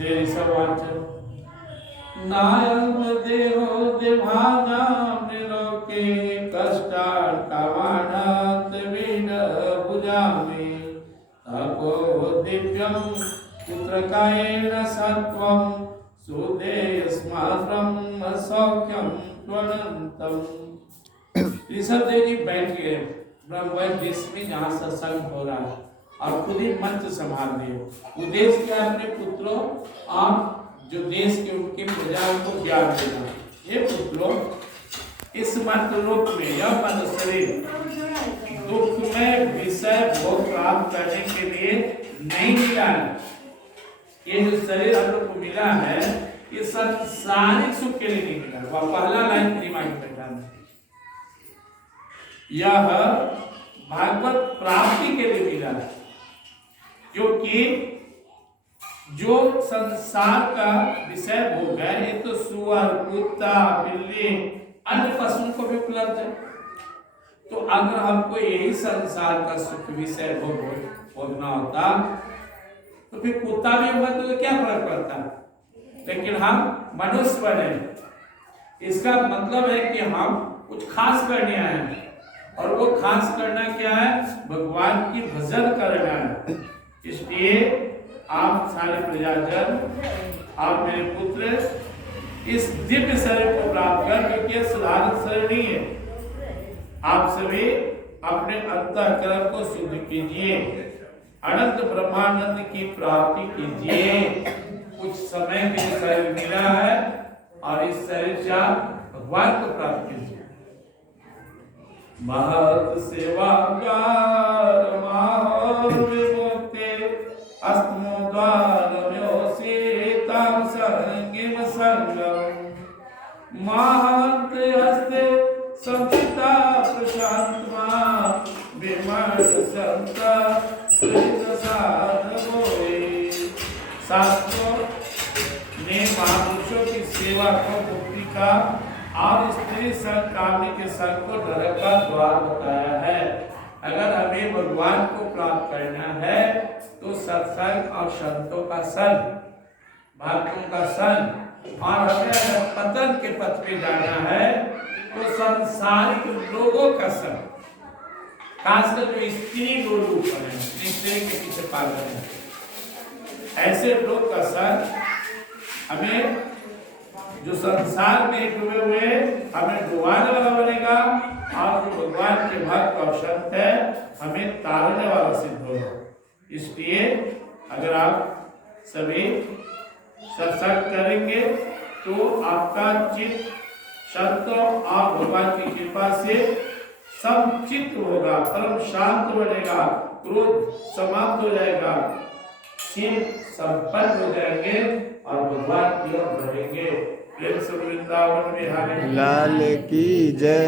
श्री ऋषवाच नायम देहो देवानां निलोके कष्टार्तमानात् वीण भुजामि तपो दिव्यं पुत्रकायेन सत्वं सुदेस्मात्रं सौख्यं त्वनन्तम्। ऋषभ देव जी बैठ गए ब्रह्म देश में जहाँ सत्संग हो रहा है और खुद ही मंच संभाल रहे हो। उद्देश्य क्या है? अपने पुत्रों और जो देश के उनके प्रजाओं को ज्ञान देना। ये पुत्रों इस मर्त्यलोक में यह मनुष्य शरीर दुख में विषय भोग प्राप्त करने के लिए नहीं मिला है। ये जो शरीर हम लोग को मिला है ये संसारिक सुख के लिए नहीं मिला। वह पहला लाइन दिमाग में बैठा है। यह भागवत प्राप्ति के लिए मिला है, क्योंकि जो संसार का विषय भोग है ये तो सुअर, कुत्ता, बिल्ली, अन्य पशुओं को भी उपलब्ध है। तो अगर हमको यही संसार का सुख विषय भोग भोगना होता तो फिर कुत्ता भी होगा तो क्या फर्क पड़ता। लेकिन हम मनुष्य बने, इसका मतलब है कि हम कुछ खास करने आए हैं और वो खास करना क्या है? भगवान की भजन करना है। इसलिए आप सारे प्रजाजन, आप मेरे पुत्र इस दिव्य शरीर को प्राप्त कर, क्योंकि साधारण शरीर नहीं है। आप सभी अपने अंतःकरण को शुद्ध कीजिए, अनंत ब्रह्मानंद की प्राप्ति कीजिए। कुछ समय के लिए शरीर मिला है और इस शरीर से आप भगवान को प्राप्त कीजिए। महत सेवा विमुक्ते अस्तमो द्वारम्योसीतां संगीम संगम महंत हस्ते संचिता प्रशांतमा विमर्श संता शास्त्रों ने महापुरुषों की सेवा को मुक्ति का और स्त्री संग कामनी के संग को नरक का द्वार बताया है। अगर हमें भगवान को प्राप्त करना है तो सत्संग और संतों का संग, भक्तों का संग, और हमें अगर पतन के पथ पे जाना है तो संसारिक लोगों का संग, खासकर जो स्त्री लोग ऊपर है, स्त्री के पीछे पागल है, ऐसे लोग का संग हमें जो संसार में डूबे हुए हमें डुबाने वाला बनेगा और जो भगवान के भक्त और संत है हमें तारने वाला सिद्ध होगा। इसलिए अगर आप सभी सत्संग करेंगे तो आपका चित्त संतों और भगवान की कृपा से समचित्त होगा, परम शांत बनेगा, क्रोध समाप्त हो जाएगा, शिव संपन्न हो जाएंगे और भगवान की ओर बढ़ेंगे। वृंदावन बिहारी लाल की जय।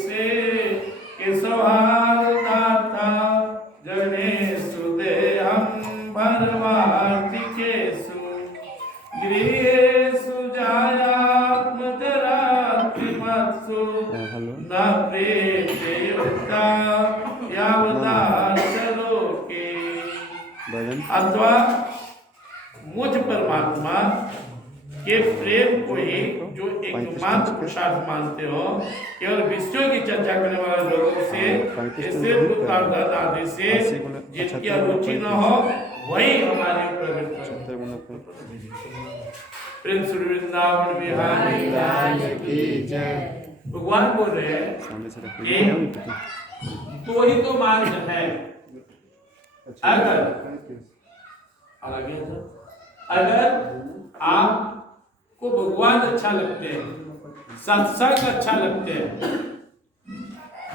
से केशवादाता जने सुदे हम भरवाटिकेषु गृहेषु जायात्मजरात्रिमत्सु न प्रेतयुक्ता यावदाशलोके। अथवा मुझ परमात्मा के प्रेम को ही जो एकमात्र प्रसाद मानते हो, केवल विषयों की चर्चा करने वाले लोगों से, इससे आदि से जिनकी रुचि न हो वही हमारे प्रकट प्रेम श्री वृंदावन बिहारी लाल की जय। भगवान बोल रहे हैं तो ही तो मार्ग है। अगर आपको भगवान अच्छा लगते हैं, सत्संग अच्छा लगते हैं,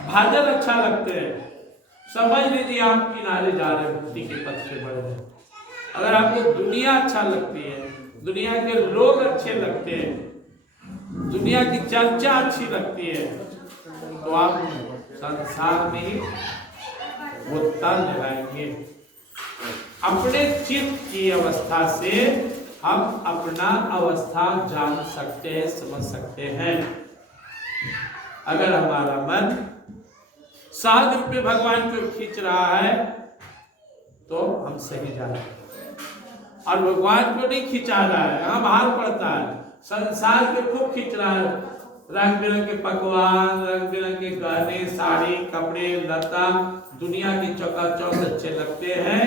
भजन अच्छा लगते हैं, समझ लीजिए आप किनारे जा रहे हैं, मुक्ति के पथ पे बढ़ रहे हैं। अगर आपको दुनिया अच्छा लगती है, दुनिया के लोग अच्छे लगते हैं, दुनिया की चर्चा अच्छी लगती है, तो आप संसार में वो तन लगाएंगे। अपने चित्त की अवस्था से हम अपना अवस्था जान सकते हैं, समझ सकते हैं। अगर हमारा मन सहज रूप में भगवान को खींच रहा है तो हम सही जा रहे हैं। और भगवान को नहीं खिंचा रहा है, यहाँ बाहर पड़ता है, संसार के खूब खींच रहा है। रंग बिरंगे पकवान, रंग बिरंगे गहने, साड़ी, कपड़े, लता, दुनिया की चकाचौंध अच्छे लगते हैं,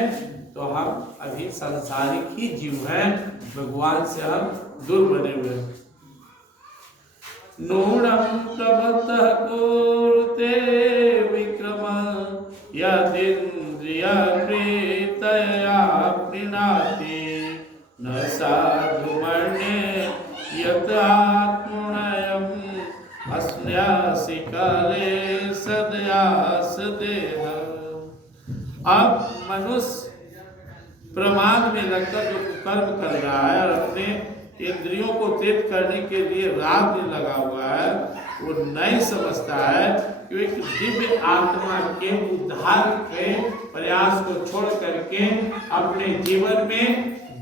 तो हम अभी संसारिक ही जीव हैं, भगवान से हम दूर बने हुए हैं। नूनम प्रबतः कुरुते विक्रम यदिन्द्रिय प्रीतया प्रीणाति न साधु मन्ये यत् आत्मनयम् अस्यासि काले सदयास देह। अब मनुष्य प्रमाद में लगकर जो कर्म कर रहा है और अपने इंद्रियों को तेज करने के लिए रात दिन लगा हुआ है, वो नहीं समझता है कि एक दिव्य आत्मा के उद्धार के प्रयास को छोड़ करके अपने जीवन में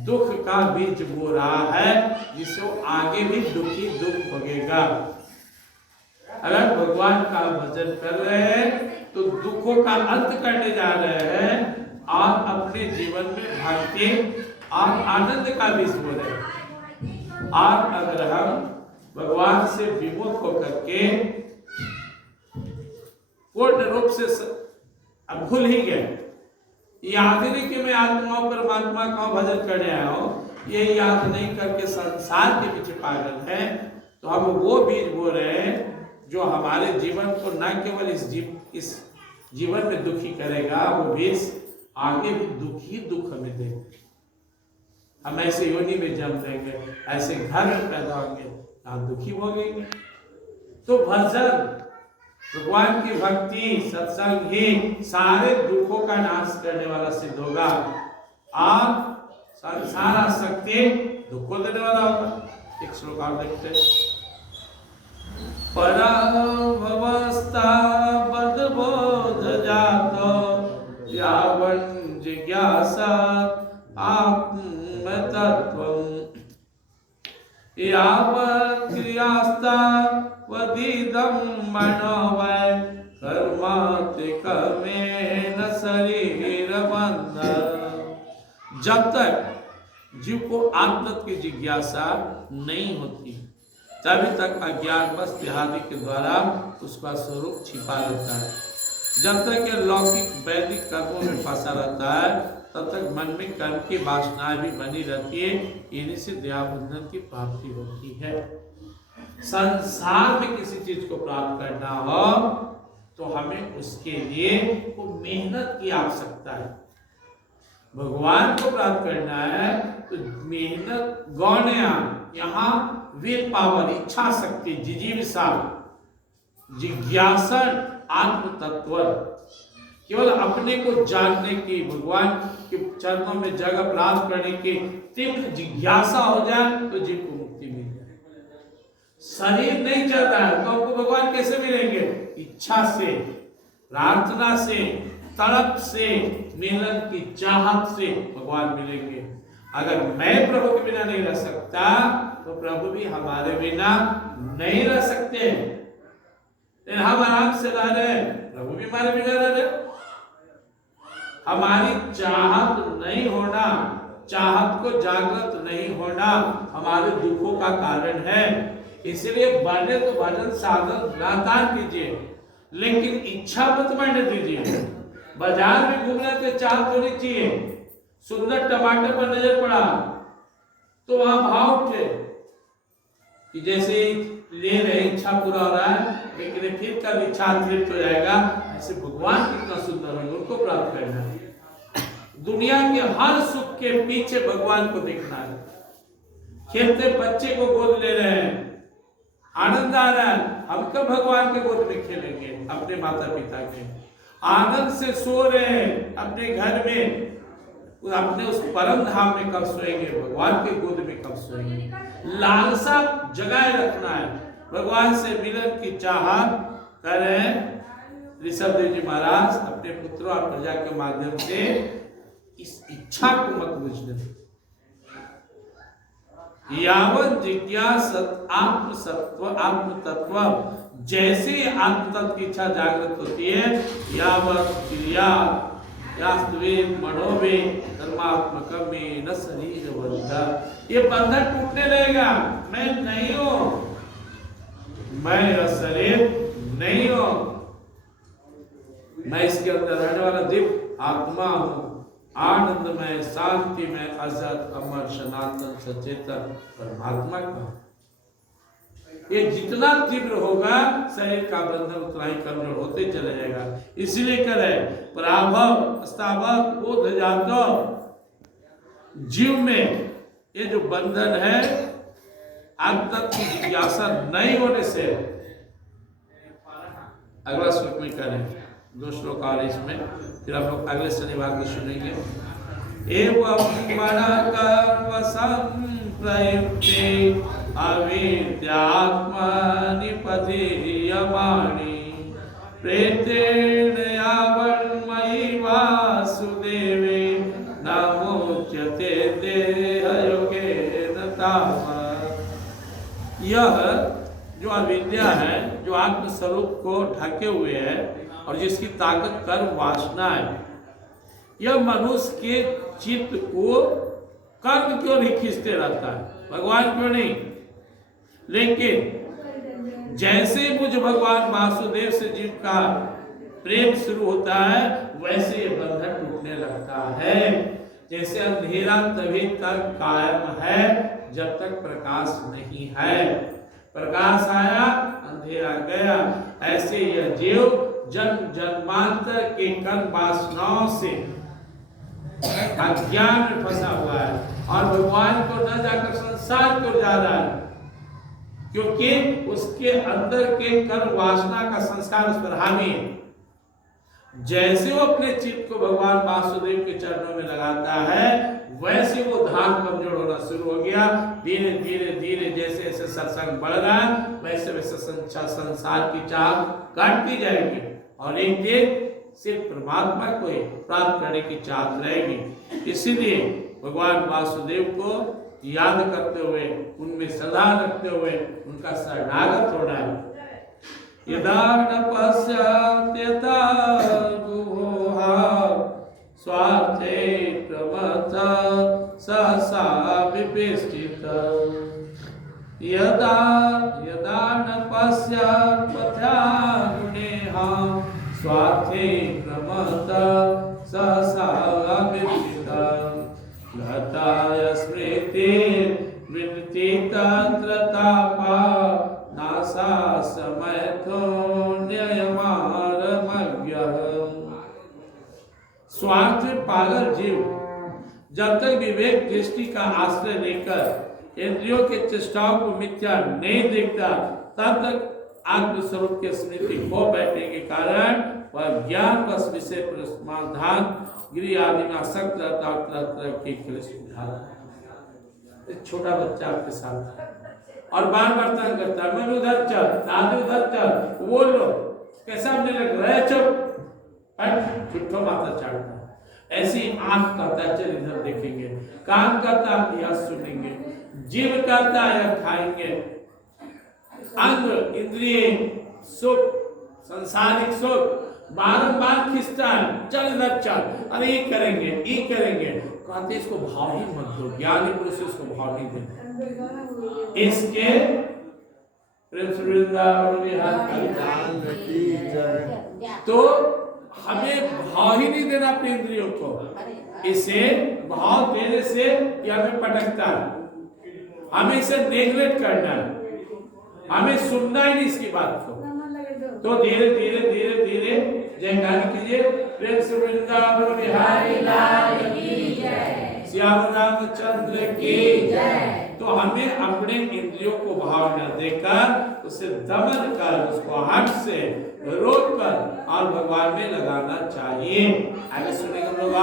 दुख का बीज बो रहा है, जिससे वो आगे भी दुखी दुख भोगेगा। अगर भगवान का भजन कर रहे हैं तो दुखों का अंत करने जा रहे हैं और अपने जीवन में भक्ति और आनंद का बीज बो रहे हैं। और अगर हम भगवान से विमुख होकर के पूर्ण रूप से अब भूल ही गए, याद ही नहीं कि मैं आत्मा परमात्मा का भजन करने आया हूँ, ये याद नहीं करके संसार के पीछे पागल है, तो हम वो बीज बो रहे हैं जो हमारे जीवन को न केवल इस जीवन में दुखी करेगा, वो बीज आगे भी दुख हमें देगा। हम ऐसे योनि में जन्म लेंगे, ऐसे घर में पैदा होंगे, यहाँ दुखी भोगेंगे। तो भजन, भगवान की भक्ति, सत्संग ही सारे दुखों का नाश करने वाला सिद्ध होगा और संसार आसक्ति दुख को देने वाला होगा। एक श्लोक और देखते हैं। पराभवस्था बदबोध जातो यावन् जिज्ञासा आत्मतत्त्वम् यावत् क्रियास्ता वदिदं मनो वै कर्मातिकमेन शरीर बंध। जब तक जीव को आत्म की जिज्ञासा नहीं होती, तभी तक अज्ञानवश देहादि के द्वारा उसका स्वरूप छिपा रहता है। जब तक ये लौकिक वैदिक कर्मों में फंसा रहता है, तब तक मन में कर्म की वासनाएं भी बनी रहती है, इन्हीं से देहाबंधन की प्राप्ति होती है। संसार में किसी चीज को प्राप्त करना हो तो हमें उसके लिए को मेहनत की आवश्यकता है। भगवान को प्राप्त करना है तो मेहनत गौण्या, यहाँ विल पावर, इच्छा शक्ति, जिजीविषा, जिज्ञासन, आत्म तत्व, केवल अपने को जानने की, भगवान के चरणों में जगह प्राप्त करने की तीव्र जिज्ञासा हो जाए तो जीव को मुक्ति मिल जाए। शरीर नहीं चलता है तो आपको भगवान कैसे मिलेंगे? इच्छा से, प्रार्थना से, तड़प से, मिलन की चाहत से भगवान मिलेंगे। अगर मैं प्रभु के बिना नहीं रह सकता तो प्रभु भी हमारे बिना नहीं रह सकते। हम आराम से रह रहे, प्रभु भी हमारे बिना रह रहे। हमारी चाहत नहीं होना, चाहत को जागृत नहीं होना हमारे दुखों का कारण है। इसलिए बने तो भजन साधन लगातार कीजिए, लेकिन इच्छा मत बढ़ने दीजिए। बाजार में घूमने के चाहत होनी चाहिए। सुंदर टमाटर पर नजर पड़ा तो वहां भाव उठे कि जैसे ले रहे, इच्छा पूरा हो रहा है, लेकिन फिर कब इच्छा तृप्त हो जाएगा। ऐसे भगवान कितना सुंदर है, उनको प्राप्त करना है। दुनिया के हर सुख के पीछे भगवान को देखना है। खेलते बच्चे को गोद ले रहे हैं, आनंद आ रहा है, हम कब भगवान के गोद में खेलेंगे? अपने माता पिता के। आनंद से सो रहे हैं अपने घर में, अपने उस परम धाम में कब सोएंगे? भगवान के गोद में कब सोएंगे? लालसा जगाए रखना है, भगवान से मिलन की चाहत करें। ऋषभदेव जी महाराज अपने पुत्रों और प्रजा के माध्यम से इस इच्छा को मत बुझने दो। यावत जिज्ञासत आत्म सत्व आत्म तत्व, जैसे आत्म तत्व की इच्छा जागृत होती है, यावत क्रिया यास्तवे मनोवे धर्मात्मकम में न शरीर बंधन। ये बंधन टूटने लगेगा। मैं नहीं हूं, मैं शरीर नहीं हूं, मैं इसके अंदर रहने वाला दिव्य आत्मा हूं, आनंदमय, शांति में, अजर, अमर, सनातन, सचेतन परमात्मा का। ये जितना तीव्र होगा शरीर का बंधन उतना ही कमजोर होते चले जाएगा। इसलिए करे पराभव स्थावक बोध जातो। जीव में ये जो बंधन है अब तक की जिज्ञासा नहीं होने से, अगला श्लोक में करें 2 श्लोक और इसमें फिर हम लोग अगले शनिवार को सुनेंगे। एवं मनकर्म प्रयुक्ते अविद्यात्मनि पदीयमानि प्रेतेन यावन्मयि वासुदेवे नमोच्यते देहयोगेन तावत्। यह जो अविद्या है, जो आत्म स्वरूप को ढके हुए है और जिसकी ताकत कर्म वासना है, यह मनुष्य के चित्त को कर्म क्यों नहीं खींचते रहता है, भगवान क्यों नहीं। लेकिन जैसे मुझ भगवान वासुदेव से जीव का प्रेम शुरू होता है वैसे ये बंधन टूटने लगता है। जैसे अंधेरा तभी तक कायम है जब तक प्रकाश नहीं है, प्रकाश आया अंधेरा गया। ऐसे यह जीव जन्म जन्मांतर के कर्म वासनाओं से अज्ञान में फंसा हुआ है और भगवान को न जाकर संसार को जा रहा है, क्योंकि उसके अंदर के कर्म वासना का संस्कार उस पर हावी है। जैसे वो अपने चित्त को भगवान वासुदेव के चरणों में लगाता है वैसे वो धान कमजोर होना शुरू हो गया। धीरे धीरे धीरे जैसे जैसे सत्संग बढ़ रहा है वैसे वैसे संसार की चाह काटती जाएगी और एक दिन सिर्फ परमात्मा को ही प्राप्त करने की चाहत रहेगी। इसीलिए भगवान वासुदेव को याद करते हुए, उनमें सदा रखते हुए उनका शरणागत होना है। यदा न पश्यत्यता गुहा स्वार्थे प्रमथ सहसा विपेष्टित। यदा यदा न पश्यत् पथ्यानुनेहा स्वार्थे प्रमथ सहसा विपेष्टित। लताय स्मृति विनति तत्र तापा नासा समयथो न्ययमारमज्ञः। स्वार्थ में पागल जीव जब तक विवेक दृष्टि का आश्रय लेकर इंद्रियों के चेष्टाओं को मिथ्या नहीं देखता तब तक आत्मस्वरूप के स्मृति खो बैठने के कारण वह ज्ञान बस विषय पर समाधान गिरी आदि में आसक्त रहता और तरह तरह के क्लेश उठाता। एक छोटा बच्चा आपके साथ और बार बार तंग करता है, मैं उधर चल, दादी उधर चल, वो लो कैसा हमने लग रहा है, चुप छुट्टो माता चाटता। ऐसी आंख करता है चल इधर देखेंगे, कान करता है यह सुनेंगे, जीव करता है खाएंगे, अंग इंद्रिय सुख सांसारिक सुख बारंबार खिंचता है, चल इधर चल, अरे ये करेंगे ये करेंगे। कहते इसको भाव ही मत दो, ज्ञानी पुरुष इसको भाव नहीं देना। इसके तो हमें भाव ही नहीं देना अपने इंद्रियों को। इसे भाव देने से ये हमें पटकता है, हमें इसे नेग्लेक्ट करना है, हमें सुनना ही नहीं इसकी बात को। तो धीरे धीरे धीरे धीरे जयकार कीजिए, प्रेम से वृंदावन बिहारी लाल की जय, श्याम रामचंद्र की जय। तो हमें अपने इंद्रियों को भाव न देकर उसे दमन कर, उसको हट से रोक कर और भगवान में लगाना चाहिए। आगे सुनेंगे हम लोग।